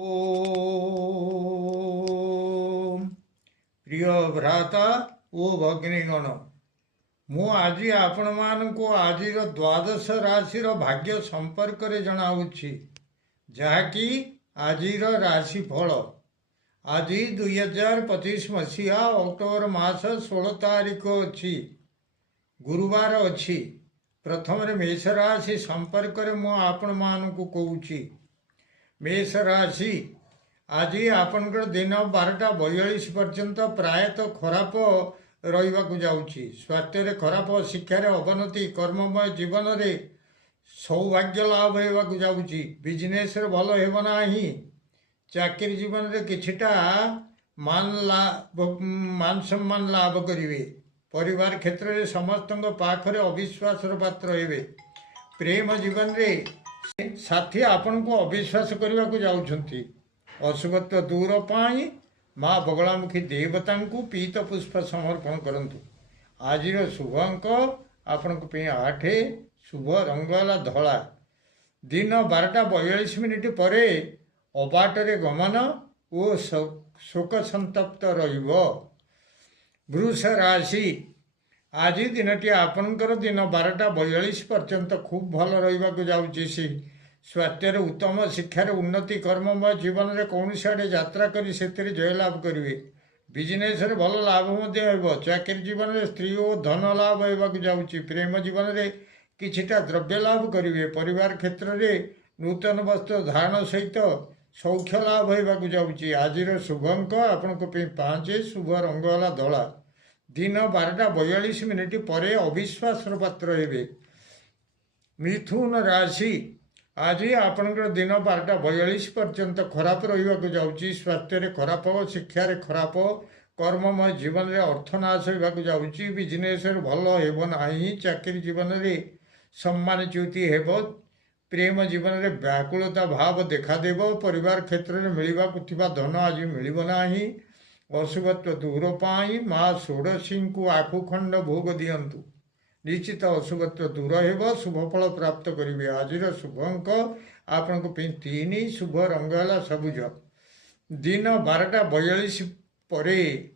ओम प्रिय भ्राता ओ भगिनीगण मु आज आपण मानक आज द्वादश राशि भाग्य संपर्क में जनाऊँगी जहाँकि आज राशिफल आज 2025 मसीहा अक्टोबर मास 16 तारीख अच्छी गुरुवार अच्छी प्रथम मेष राशि संपर्क में मु आपण मानक कहूँ मेष राशि आज आपणकर दिन 12:42 पर्यंत प्रायतः खराब रही जाऊँगी स्वास्थ्य खराब शिक्षार अवनति कर्ममय जीवन में सौभाग्य लाभ होगा जाऊँगी बिजनेस भल होना चाकरी जीवन में किछिटा मान सम्मान लाभ करेंगे परिवार क्षेत्र में समस्त पाखरे अविश्वास पात्र हे प्रेम जीवन में साथी आपण को अविश्वास करने को जाऊँगी अशुभत्व दूर पाई माँ बगलामुखी देवता को पीत पुष्प समर्पण करंतु आज शुभ अंक आपण 8 शुभ रंग वाला धला दिन 12:42 पर अबाटरे गमन और शोक संतप्त वृष राशि आज दिनटी आपणकर दिन 12:42 पर्यंत खूब भल रही जाऊँगी स्वास्थ्य उत्तम शिक्षार उन्नति कर्ममय जीवन में कौन आड़े यात्रा कर जयलाभ करेंगे बिजनेस भल लाभ चाकरी जीवन में स्त्री और धन लाभ होगा जाऊँगी प्रेम जीवन में किछिटा द्रव्य लाभ करेंगे परिवार क्षेत्र में नूतन वस्त्र धारण सहित सौख्य लाभ होगा जाऊँगी आज शुभ अंक आपण 5 शुभ रंग वाला धला दिन 12:42 पर अविश्वास पात्र हे मिथुन राशि आज आपणकर दिन 12:42 पर्यंत खराब रही जाऊँगी स्वास्थ्य खराब शिक्षार खराब कर्ममय जीवन में अर्थनाश होगा जाऊँगी बिजनेस भल होना चाकरी जीवन में सम्मानच्युति हो प्रेम जीवन में व्याकुलता भाव देखादेव परिवार क्षेत्र में मिलवा धन आज मिलना अशुभत्व दूर पाई माँ षोड़शी को आखुखंड भोग दिंतु निश्चित अशुभत्व दूर हो शुभफल प्राप्त करेंगे आज शुभ अंक आपण 3 शुभ रंग है सबुज दिन 12:42 पर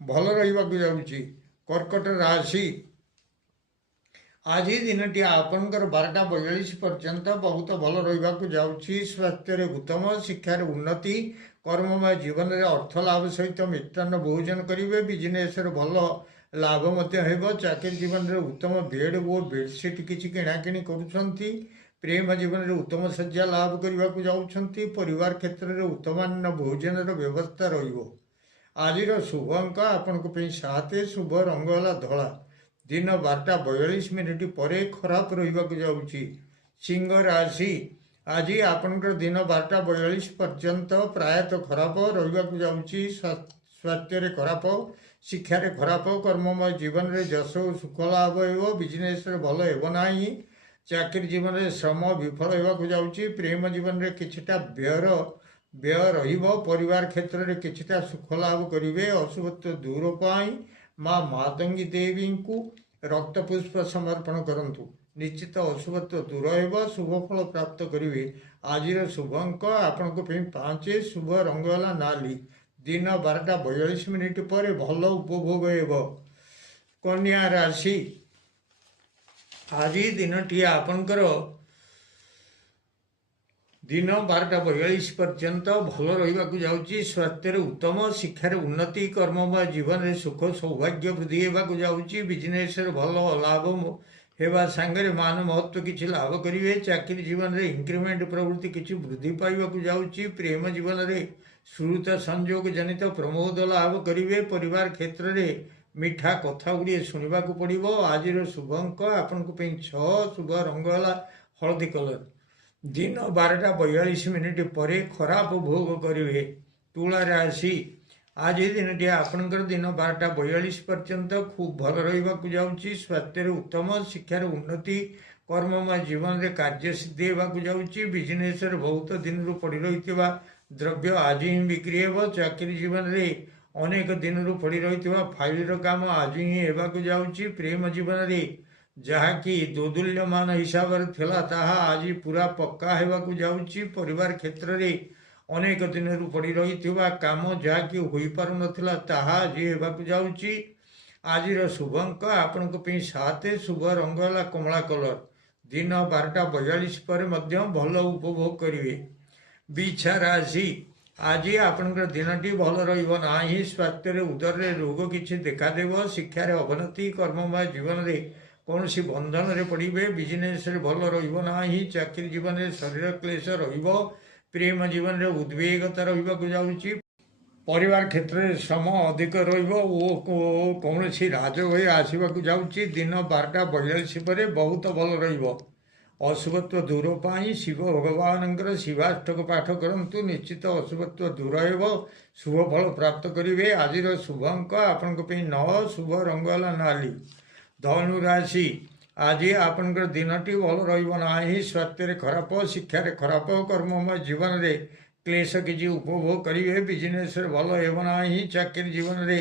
भल रही जाऊँगी कर्कट राशि आज दिन टी आपणकर 12:42 पर्यंत बहुत भल रही जाऊँगी स्वास्थ्य उत्तम शिक्षार उन्नति कर्ममय जीवन में अर्थ लाभ सहित मिष्टान्न भोजन करेंगे बिजनेस भल लाभ हो चाकरी जीवन में उत्तम बेड और बेडसीट किसी किणाकिणी करुँच प्रेम जीवन में उत्तम शଯ୍ୟା लाभ करने को जाऊँगी परिवार क्षेत्र में उत्तमान्न भोजन व्यवस्था आज शुभ अंक आपण 7 शुभ रंग वाला धला दिन 12:42 पर खराब रही जाऊँगी सिंह राशि आज आपणकर दिन 12:42 पर्यंत प्रायतः खराब रही जाऊँगी स्वास्थ्य खराब शिक्षार खराब कर्ममय जीवन में जश सुख लाभ हो बिजनेस भल होना चाकरी जीवन में श्रम विफल होगा जाऊँगी प्रेम जीवन में किछिटा व्यय परिवार क्षेत्र में किछिटा सुख लाभ करेंगे अशुभत्व दूर पाई माँ मातंगी देवी को रक्तपुष्प समर्पण करंतु निश्चित अशुभत्व दूर हो शुभफल प्राप्त करेंगे आज शुभ अंक आपण 5 शुभ रंग वाला नाली दिन 12:42 पर भल उपभोग हो कन्या राशि आज दिन टी आपणकर दिन 12:42 पर्यंत भल रही जाऊँगी स्वास्थ्य उत्तम शिक्षार उन्नति कर्ममय जीवन में सुख सौभाग्य वृद्धि होगा जाऊँगी बिजनेस भल लाभ होगा सांगे मान महत्व किसी लाभ करेंगे चाकरी जीवन में इंक्रीमेंट प्रवृत्ति किसी वृद्धि पाइबा जाऊँगी प्रेम जीवन में श्रुत संयोग जनित प्रमोद लाभ करेंगे परिवार क्षेत्र में मीठा कथा गुड़िए शुणा पड़ो आज शुभ अंक आपण 6 शुभ रंग वाला हलदी कलर दिन 12:42 पर खराब भोग करेंगे तुला राशि आज दिन टी आपणकर दिन 12:42 पर्यंत खूब भल रही जाऊँगी स्वास्थ्य उत्तम शिक्षार उन्नति कर्ममय जीवन में कार्य सिद्धि होगा जाऊँगी बिजनेस बहुत दिन पड़ रही द्रव्य आज ही बिक्री हो चाकरी जीवन में अनेक दिन पड़ रही फाइल काम आज ही होगा जाऊँगी प्रेम जीवन में जहाँकि दोदुल्यमान हिसाब से आज पूरा पक्का होगा जाऊँगी परिवार क्षेत्र में ଅନେକ ଦିନରୁ ପଡ଼ି ରହିଥିବା କାମ ଯାହାକି ହୋଇପାରୁନଥିଲା ତାହା ଆଜି ହେବାକୁ ଯାଉଛି। ଆଜିର ଶୁଭ ଅଙ୍କ ଆପଣଙ୍କ ପାଇଁ 7, ଶୁଭ ରଙ୍ଗ ହେଲା କମଳା କଲର। ଦିନ 12:42 ପରେ ମଧ୍ୟ ଭଲ ଉପଭୋଗ କରିବେ। ବିଛା ରାଶି, ଆଜି ଆପଣଙ୍କର ଦିନଟି ଭଲ ରହିବ ନାହିଁ। ସ୍ୱାସ୍ଥ୍ୟରେ ଉଦରରେ ରୋଗ କିଛି ଦେଖାଦେବ। ଶିକ୍ଷାରେ ଅବନତି, କର୍ମମୟ ଜୀବନରେ କୌଣସି ବନ୍ଧନରେ ପଡ଼ିବେ। ବିଜନେସରେ ଭଲ ରହିବ ନାହିଁ। ଚାକିରି ଜୀବନରେ ଶରୀର କ୍ଲେଶ ରହିବ। ପ୍ରେମ ଜୀବନରେ ଉଦ୍ବେଗତା ରହିବାକୁ ଯାଉଛି। ପରିବାର କ୍ଷେତ୍ରରେ ଶ୍ରମ ଅଧିକ ରହିବ ଓ କୌଣସି ରାଜଭୟ ଆସିବାକୁ ଯାଉଛି। ଦିନ 12:42 ପରେ ବହୁତ ଭଲ ରହିବ। ଅଶୁଭତ୍ୱ ଦୂର ପାଇଁ ଶିବ ଭଗବାନଙ୍କର ଶିବାଷ୍ଟକ ପାଠ କରନ୍ତୁ। ନିଶ୍ଚିତ ଅଶୁଭତ୍ୱ ଦୂର ହେବ। ଶୁଭ ଫଳ ପ୍ରାପ୍ତ କରିବେ। ଆଜିର ଶୁଭ ଅଙ୍କ ଆପଣଙ୍କ ପାଇଁ 9, ଶୁଭ ରଙ୍ଗ ହେଲା ନାଲି। ଧନୁ ରାଶି, ଆଜି ଆପଣଙ୍କର ଦିନଟି ଭଲ ରହିବ ନାହିଁ। ସ୍ୱାସ୍ଥ୍ୟରେ ଖରାପ, ଶିକ୍ଷାରେ ଖରାପ, କର୍ମମୟ ଜୀବନରେ କ୍ଲେଶ କିଛି ଉପଭୋଗ କରିବେ। ବିଜନେସରେ ଭଲ ହେବ ନାହିଁ। ଚାକିରି ଜୀବନରେ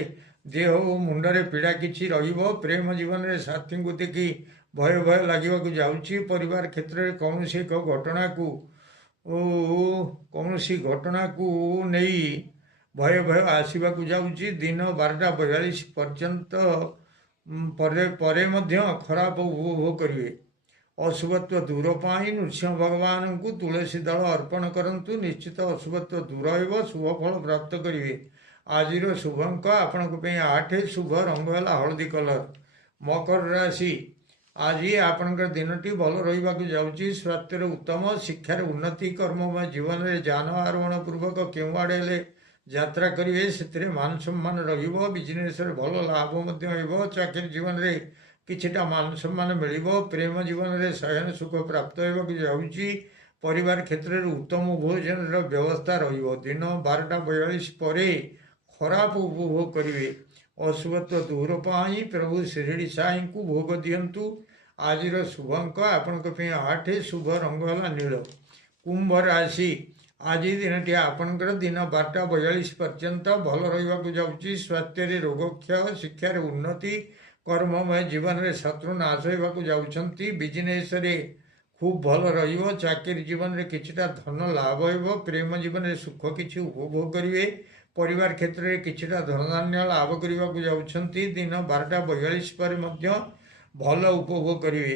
ଦେହ ଓ ମୁଣ୍ଡରେ ପୀଡ଼ା କିଛି ରହିବ। ପ୍ରେମ ଜୀବନରେ ସାଥୀଙ୍କୁ ଦେଖି ଭୟ ଲାଗିବାକୁ ଯାଉଛି। ପରିବାର କ୍ଷେତ୍ରରେ କୌଣସି ଘଟଣାକୁ ନେଇ ଭୟ ଆସିବାକୁ ଯାଉଛି। ଦିନ 12:42 ପର୍ଯ୍ୟନ୍ତ ପରେ ମଧ୍ୟ ଖରାପ ଉପଭୋଗ କରିବେ। ଅଶୁଭତ୍ୱ ଦୂର ପାଇଁ ନୃସିଂହ ଭଗବାନଙ୍କୁ ତୁଳସୀ ଦଳ ଅର୍ପଣ କରନ୍ତୁ। ନିଶ୍ଚିତ ଅଶୁଭତ୍ୱ ଦୂର ହେବ। ଶୁଭ ଫଳ ପ୍ରାପ୍ତ କରିବେ। ଆଜିର ଶୁଭ ଅଙ୍କ ଆପଣଙ୍କ ପାଇଁ 8, ଶୁଭ ରଙ୍ଗ ହେଲା ହଳଦୀ କଲର। ମକର ରାଶି, ଆଜି ଆପଣଙ୍କର ଦିନଟି ଭଲ ରହିବାକୁ ଯାଉଛି। ସ୍ୱାସ୍ଥ୍ୟରେ ଉତ୍ତମ, ଶିକ୍ଷାରେ ଉନ୍ନତି, କର୍ମମୟ ଜୀବନରେ ଯାନ ଆରୋହଣ ପୂର୍ବକ କେଉଁଆଡ଼େ ହେଲେ ଯାତ୍ରା କରିବେ। ସେଥିରେ ମାନ ସମ୍ମାନ ରହିବ। ବିଜନେସରେ ଭଲ ଲାଭ ମଧ୍ୟ ହେବ। ଚାକିରି ଜୀବନରେ କିଛିଟା ମାନ ସମ୍ମାନ ମିଳିବ। ପ୍ରେମ ଜୀବନରେ ଶୟନ ସୁଖ ପ୍ରାପ୍ତ ହେବାକୁ ଯାଉଛି। ପରିବାର କ୍ଷେତ୍ରରେ ଉତ୍ତମ ଭୋଜନର ବ୍ୟବସ୍ଥା ରହିବ। ଦିନ 12:42 ପରେ ଖରାପ ଉପଭୋଗ କରିବେ। ଅଶୁଭତ୍ୱ ଦୂର ପାଇଁ ପ୍ରଭୁ ଶିରିଡ଼ି ସାଇଙ୍କୁ ଭୋଗ ଦିଅନ୍ତୁ। ଆଜିର ଶୁଭ ଅଙ୍କ ଆପଣଙ୍କ ପାଇଁ 8, ଶୁଭ ରଙ୍ଗ ହେଲା ନୀଳ। କୁମ୍ଭ ରାଶି, ଆଜି ଦିନଟି ଆପଣଙ୍କର ଦିନ 12:42 ପର୍ଯ୍ୟନ୍ତ ଭଲ ରହିବାକୁ ଯାଉଛି। ସ୍ୱାସ୍ଥ୍ୟରେ ରୋଗ କ୍ଷୟ, ଶିକ୍ଷାରେ ଉନ୍ନତି, କର୍ମମୟ ଜୀବନରେ ଶତ୍ରୁ ନାଶ ହେବାକୁ ଯାଉଛନ୍ତି। ବିଜନେସରେ ଖୁବ୍ ଭଲ ରହିବ। ଚାକିରି ଜୀବନରେ କିଛିଟା ଧନ ଲାଭ ହେବ। ପ୍ରେମ ଜୀବନରେ ସୁଖ କିଛି ଉପଭୋଗ କରିବେ। ପରିବାର କ୍ଷେତ୍ରରେ କିଛିଟା ଧନଧାନ୍ୟ ଲାଭ କରିବାକୁ ଯାଉଛନ୍ତି। ଦିନ 12:42 ପରେ ମଧ୍ୟ ଭଲ ଉପଭୋଗ କରିବେ।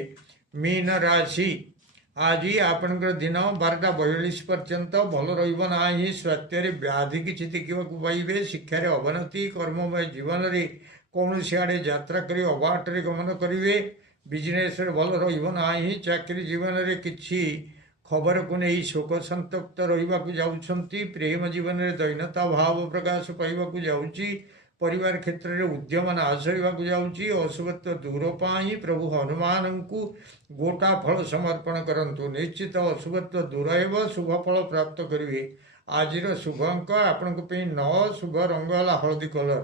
ମୀନ ରାଶି, ଆଜି ଆପଣଙ୍କର ଦିନ 12:42 ପର୍ଯ୍ୟନ୍ତ ଭଲ ରହିବ ନାହିଁ। ସ୍ୱାସ୍ଥ୍ୟରେ ବ୍ୟାଧି କିଛି ଦେଖିବାକୁ ପାଇବେ। ଶିକ୍ଷାରେ ଅବନତି, କର୍ମମୟ ଜୀବନରେ କୌଣସି ଆଡ଼େ ଯାତ୍ରା କରି ଅବାଟରେ ଗମନ କରିବେ। ବିଜନେସରେ ଭଲ ରହିବ ନାହିଁ। ଚାକିରି ଜୀବନରେ କିଛି ଖବରକୁ ନେଇ ଶୋକ ସନ୍ତପ୍ତ ରହିବାକୁ ଯାଉଛନ୍ତି। ପ୍ରେମ ଜୀବନରେ ଦୈନ୍ୟତା ଭାବ ପ୍ରକାଶ ପାଇବାକୁ ଯାଉଛି। ପରିବାର କ୍ଷେତ୍ରରେ ଉଦ୍ୟମ ନାଶ ହେବାକୁ ଯାଉଛି। ଅଶୁଭତ୍ୱ ଦୂର ପାଇଁ ପ୍ରଭୁ ହନୁମାନଙ୍କୁ ଗୋଟା ଫଳ ସମର୍ପଣ କରନ୍ତୁ। ନିଶ୍ଚିତ ଅଶୁଭତ୍ୱ ଦୂର ହେବ। ଶୁଭ ଫଳ ପ୍ରାପ୍ତ କରିବେ। ଆଜିର ଶୁଭ ଅଙ୍କ ଆପଣଙ୍କ ପାଇଁ 9, ଶୁଭ ରଙ୍ଗ ହେଲା ହଳଦୀ କଲର।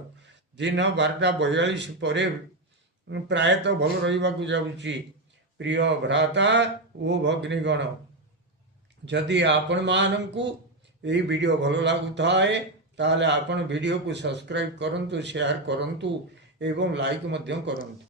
ଦିନ 12:42 ପରେ ପ୍ରାୟତଃ ଭଲ ରହିବାକୁ ଯାଉଛି। ପ୍ରିୟ ଭ୍ରାତା ଓ ଭଗ୍ନୀଗଣ, ଯଦି ଆପଣମାନଙ୍କୁ ଏହି ଭିଡ଼ିଓ ଭଲ ଲାଗୁଥାଏ ତାହେଲେ ଆପଣ ଭିଡ଼ିଓକୁ ସବସ୍କ୍ରାଇବ୍ କରନ୍ତୁ, ସେୟାର କରନ୍ତୁ ଏବଂ ଲାଇକ୍ ମଧ୍ୟ କରନ୍ତୁ।